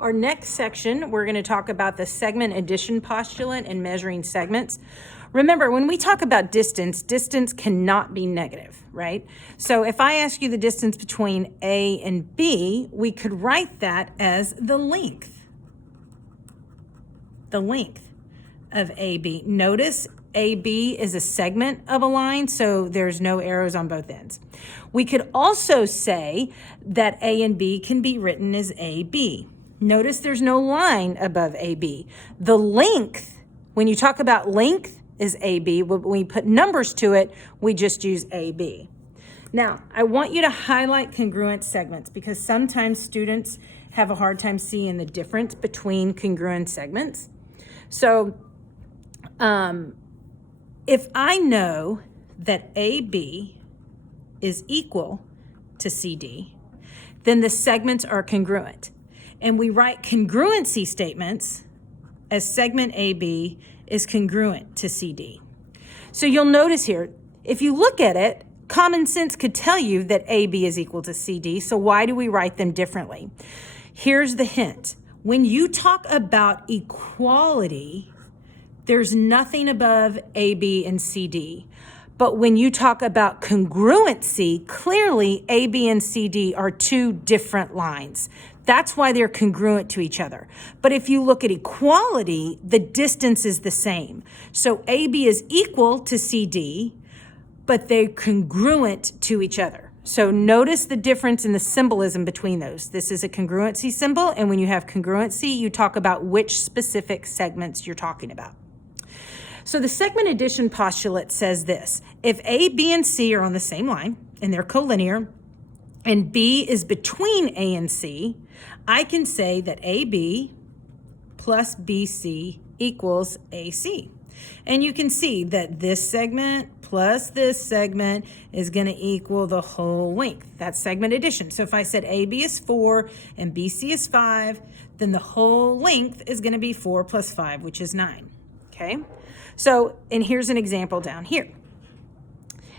Our next section, we're going to talk about the segment addition postulate and measuring segments. Remember, when we talk about distance, distance cannot be negative, right? So if I ask you the distance between A and B, we could write that as the length of AB. Notice AB is a segment of a line, so there's no arrows on both ends. We could also say that A and B can be written as AB. Notice there's no line above AB. The length, when you talk about length, is AB. When we put numbers to it, we just use AB. Now, I want you to highlight congruent segments because sometimes students have a hard time seeing the difference between congruent segments. So, if I know that AB is equal to CD, then the segments are congruent. And we write congruency statements as segment AB is congruent to CD. So you'll notice here, if you look at it, common sense could tell you that AB is equal to CD, so why do we write them differently? Here's the hint. When you talk about equality, there's nothing above AB and CD. But when you talk about congruency, clearly AB and CD are two different lines. That's why they're congruent to each other. But if you look at equality, the distance is the same. So AB is equal to CD, but they're congruent to each other. So notice the difference in the symbolism between those. This is a congruency symbol, and when you have congruency, you talk about which specific segments you're talking about. So the segment addition postulate says this: if A, B, and C are on the same line, and they're collinear, and B is between A and C, I can say that AB plus BC equals AC. And you can see that this segment plus this segment is going to equal the whole length. That's segment addition. So if I said AB is 4 and BC is 5, then the whole length is going to be 4 plus 5, which is 9. Okay? So, and here's an example down here.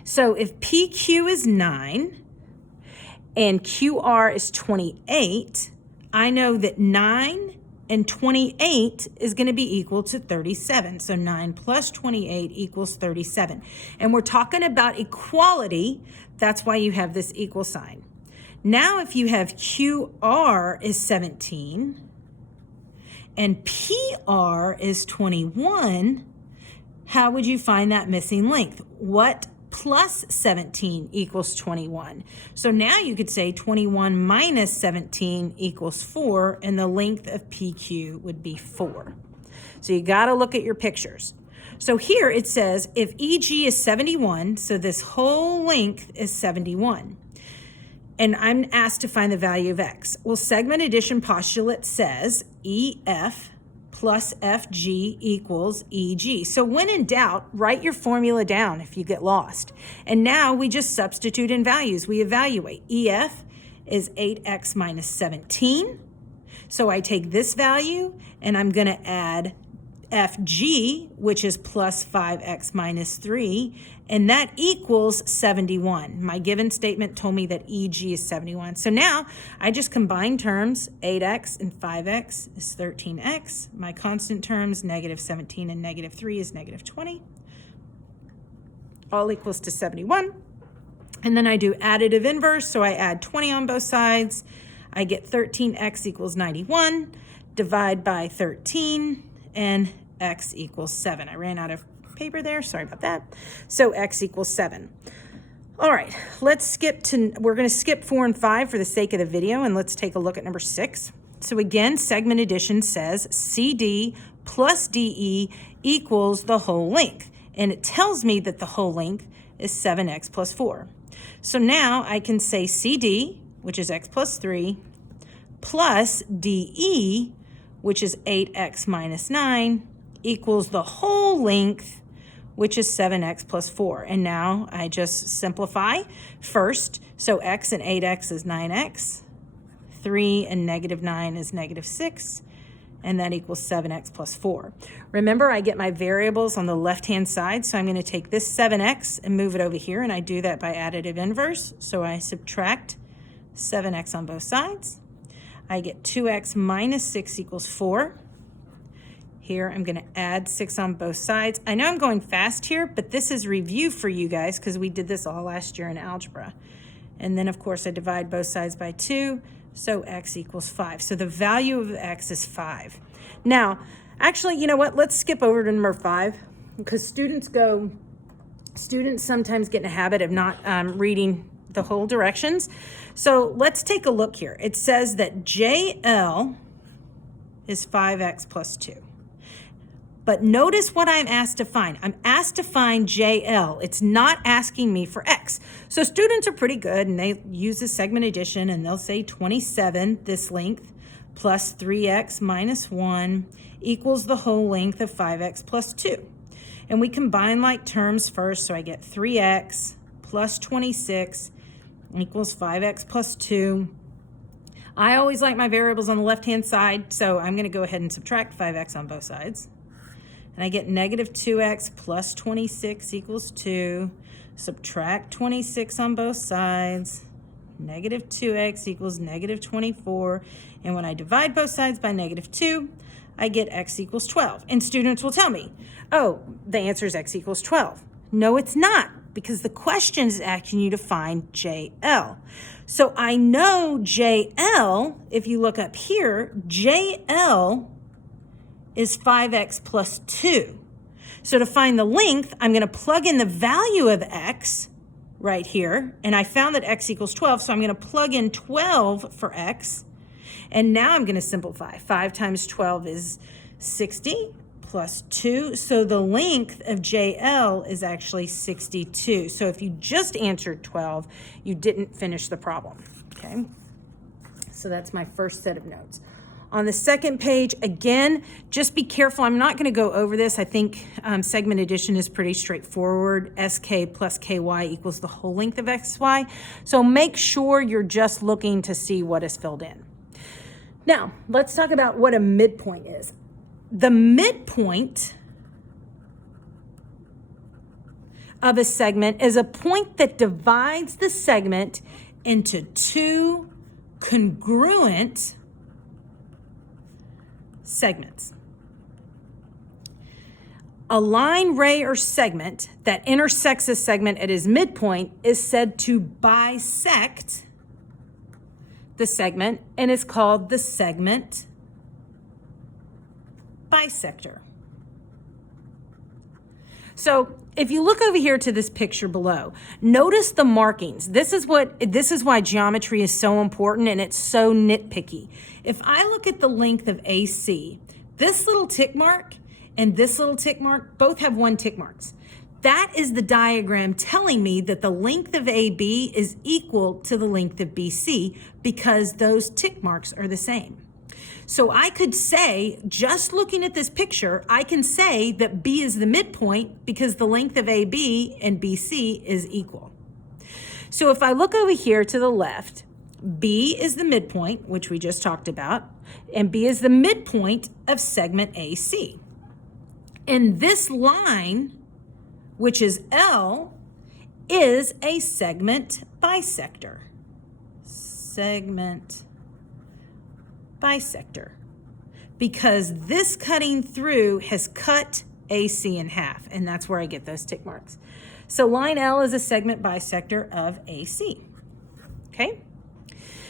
So if PQ is 9, and QR is 28, I know that 9 and 28 is going to be equal to 37. So 9 plus 28 equals 37. And we're talking about equality. That's why you have this equal sign. Now, if you have QR is 17 and PR is 21, how would you find that missing length? What plus 17 equals 21. So now you could say 21 minus 17 equals 4, and the length of PQ would be 4. So you got to look at your pictures. So here it says if EG is 71, so this whole length is 71. And I'm asked to find the value of X. Well, segment addition postulate says EF plus FG equals EG. So when in doubt, write your formula down if you get lost. And now we just substitute in values. We evaluate. EF is 8x minus 17. So I take this value and I'm going to add FG, which is plus 5x minus 3, and that equals 71. My given statement told me that EG is 71. So now I just combine terms. 8x and 5x is 13x. My constant terms, negative 17 and negative 3 is negative 20. All equals to 71. And then I do additive inverse, so I add 20 on both sides. I get 13x equals 91. Divide by 13, and x equals 7. I ran out of paper there. Sorry about that. So x equals 7. All right, we're going to skip 4 and 5 for the sake of the video, and let's take a look at number 6. So again, segment addition says CD plus DE equals the whole length, and it tells me that the whole length is 7x plus 4. So now I can say CD, which is x plus 3, plus DE, which is 8x minus 9, equals the whole length, which is 7x plus 4. And now I just simplify first. So x and 8x is 9x. 3 and negative 9 is negative 6. And that equals 7x plus 4. Remember, I get my variables on the left-hand side. So I'm going to take this 7x and move it over here. And I do that by additive inverse. So I subtract 7x on both sides. I get 2x minus 6 equals 4. Here, I'm going to add 6 on both sides. I know I'm going fast here, but this is review for you guys because we did this all last year in algebra. And then, of course, I divide both sides by 2, so x equals 5. So the value of x is 5. Now, actually, you know what? Let's skip over to number 5 because students sometimes get in a habit of not reading the whole directions. So let's take a look here. It says that JL is 5x plus 2. But notice what I'm asked to find. I'm asked to find JL. It's not asking me for X. So students are pretty good and they use the segment addition and they'll say 27, this length, plus 3X minus 1 equals the whole length of 5X plus 2. And we combine like terms first, so I get 3X plus 26 equals 5X plus 2. I always like my variables on the left-hand side, so I'm going to go ahead and subtract 5X on both sides. And I get negative 2x plus 26 equals 2. Subtract 26 on both sides. Negative 2x equals negative 24. And when I divide both sides by negative 2, I get x equals 12. And students will tell me, oh, the answer is x equals 12. No, it's not, because the question is asking you to find JL. So I know JL, if you look up here, JL is 5x plus 2. So to find the length, I'm going to plug in the value of x right here, and I found that x equals 12, so I'm going to plug in 12 for x, and now I'm going to simplify. 5 times 12 is 60 plus 2, so the length of JL is actually 62. So if you just answered 12, you didn't finish the problem, okay? So that's my first set of notes. On the second page, again, just be careful. I'm not going to go over this. I think segment addition is pretty straightforward. SK plus KY equals the whole length of XY. So make sure you're just looking to see what is filled in. Now, let's talk about what a midpoint is. The midpoint of a segment is a point that divides the segment into two congruent segments. A line, ray, or segment that intersects a segment at its midpoint is said to bisect the segment and is called the segment bisector. So if you look over here to this picture below, notice the markings. This is why geometry is so important and it's so nitpicky. If I look at the length of AC, this little tick mark and this little tick mark both have 1 tick marks. That is the diagram telling me that the length of AB is equal to the length of BC because those tick marks are the same. So I could say, just looking at this picture, I can say that B is the midpoint because the length of AB and BC is equal. So if I look over here to the left, B is the midpoint, which we just talked about, and B is the midpoint of segment AC. And this line, which is L, is a segment bisector. Segment bisector, because this cutting through has cut AC in half, and that's where I get those tick marks. So line L is a segment bisector of AC, okay?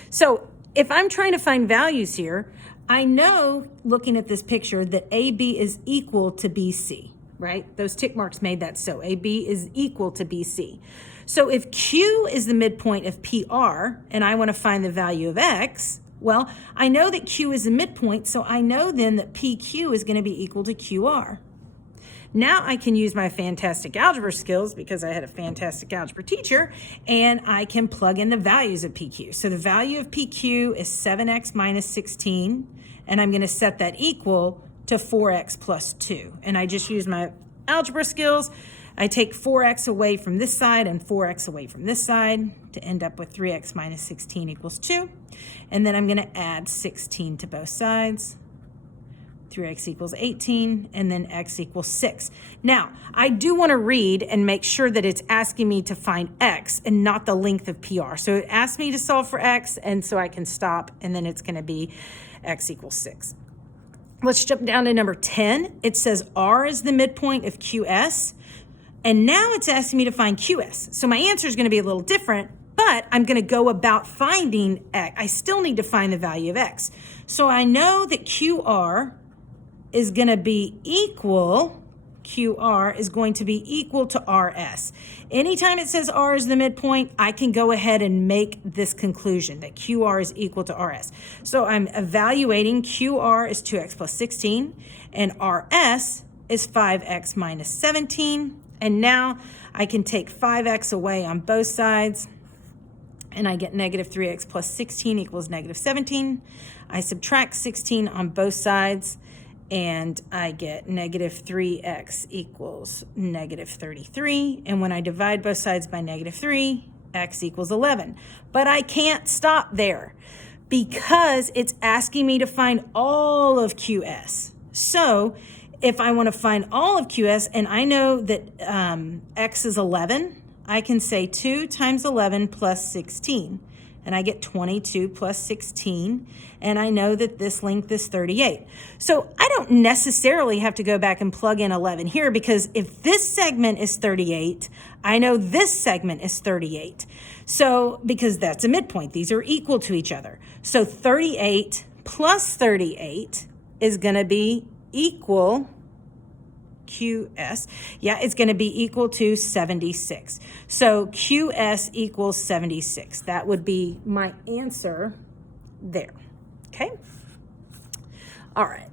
So if I'm trying to find values here, I know, looking at this picture, that AB is equal to BC, right? Those tick marks made that so. AB is equal to BC. So if Q is the midpoint of PR, and I want to find the value of X, well, I know that Q is the midpoint, so I know then that PQ is going to be equal to QR. Now I can use my fantastic algebra skills because I had a fantastic algebra teacher, and I can plug in the values of PQ. So the value of PQ is 7x minus 16, and I'm going to set that equal to 4x plus 2. And I just use my algebra skills. I take 4x away from this side and 4x away from this side to end up with 3x minus 16 equals 2. And then I'm going to add 16 to both sides. 3x equals 18, and then x equals 6. Now, I do want to read and make sure that it's asking me to find x and not the length of PR. So it asked me to solve for x, and so I can stop, and then it's going to be x equals 6. Let's jump down to number 10. It says R is the midpoint of QS, and now it's asking me to find QS. So my answer is going to be a little different, but I'm going to go about finding x. I still need to find the value of x. So I know that QR is going to be equal to RS. Anytime it says R is the midpoint, I can go ahead and make this conclusion that QR is equal to RS. So I'm evaluating QR is 2x plus 16, and RS is 5x minus 17. And now I can take 5x away on both sides, and I get negative 3x plus 16 equals negative 17. I subtract 16 on both sides, and I get negative 3x equals negative 33. And when I divide both sides by negative 3, x equals 11. But I can't stop there because it's asking me to find all of QS. So if I want to find all of QS, and I know that x is 11, I can say 2 times 11 plus 16, and I get 22 plus 16, and I know that this length is 38. So I don't necessarily have to go back and plug in 11 here, because if this segment is 38, I know this segment is 38. So because that's a midpoint, these are equal to each other. So 38 plus 38 is going to be equal QS, it's going to be equal to 76. So QS equals 76. That would be my answer there. Okay. All right.